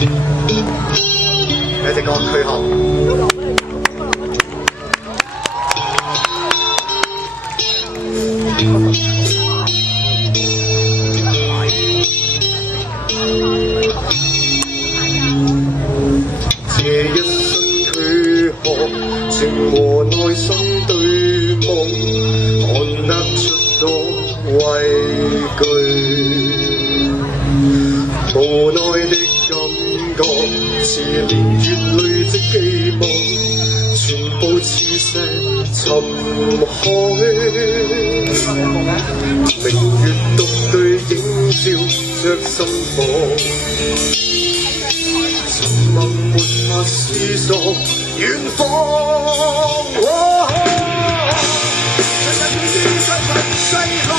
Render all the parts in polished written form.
有隻歌軀殼。這一生軀殼，情和內心對望，看得出多畏懼。無奈的感覺，似年月累積寄望，全部似石沉海。明月獨對映照着心房，沉默沒法思索遠方。最近已於在塵世內，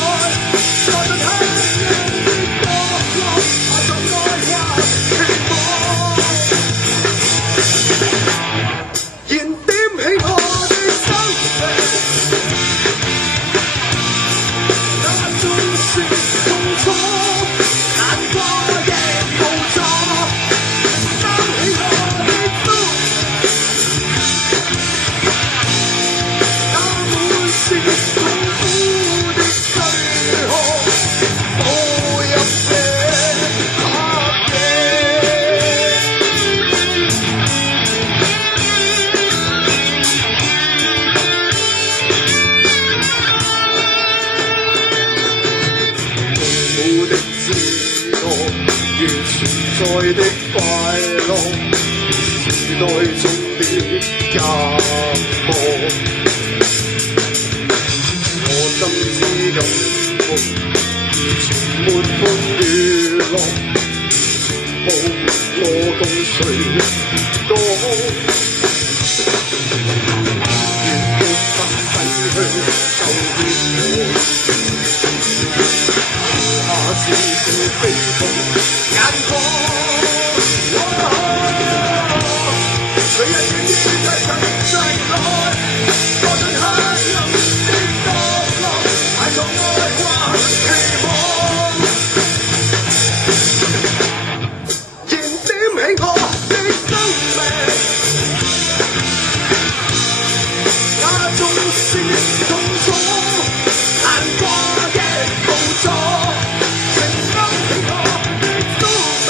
在盡黑暗的角落，下作愛或期望，燃點起我的生命。那縱是痛楚，眼光亦無助。在的快樂，時代中的隔膜，我怎知感覺，從沒風雨落，從無我共誰多，越沒法逝去就越和，下次是悲痛眼光。誰人願意在塵世內，過盡黑暗的角落，埋藏愛或期望，燃點起我的生命。那縱是痛楚，眼光亦無助，承擔起我的宿命。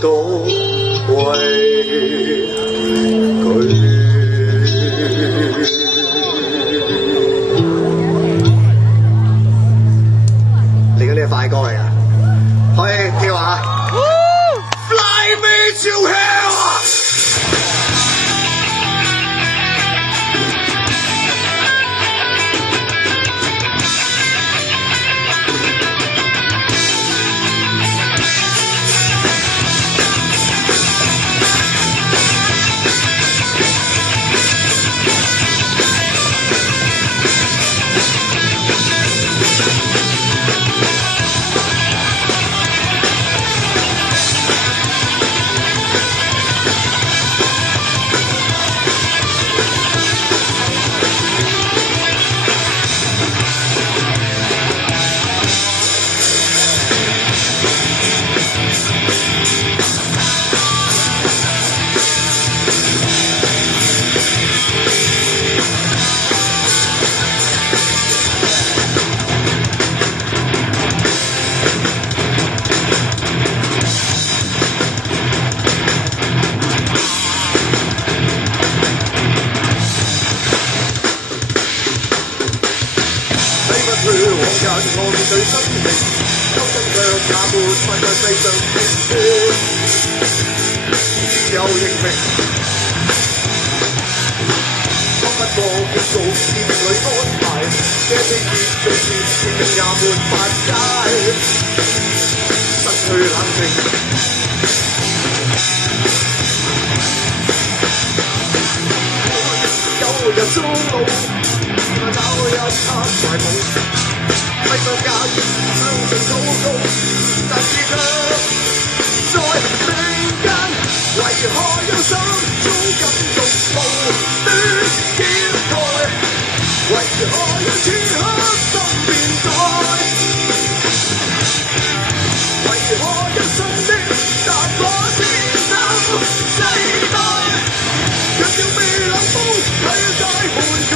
多畏懼。嚟緊呢個快歌嚟㗎，可以跳下。Fly me to hell！我面對生命，偷真卻也沒法在世上變說，只有認命。當不過叫做天命裏安排，這非結最是天命也沒法解，失去冷靜。有日終老，找一刻懷抱。揮手駕馭向上禱告，但是卻在命間，為何有心中感動無端掩蓋？為何有此刻心變改？為何有心的答案變走世代？若要被冷風推在門外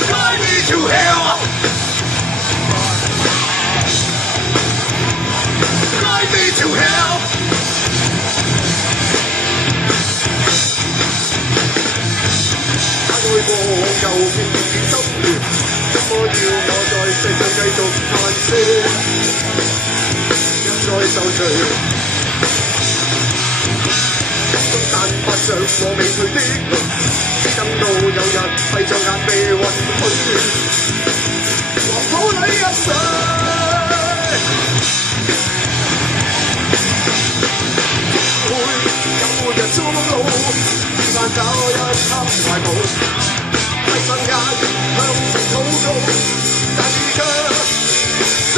，Fly me to hell！To hell！ 愛過往舊片片心亂，怎麼要我在世上繼續嘆息？一再受罪，心中散發着我未退的淚，只等到有日閉着眼被允許，黃土裏入睡。有日終老，但找一刻懷抱，揮身也向神禱告，但是卻在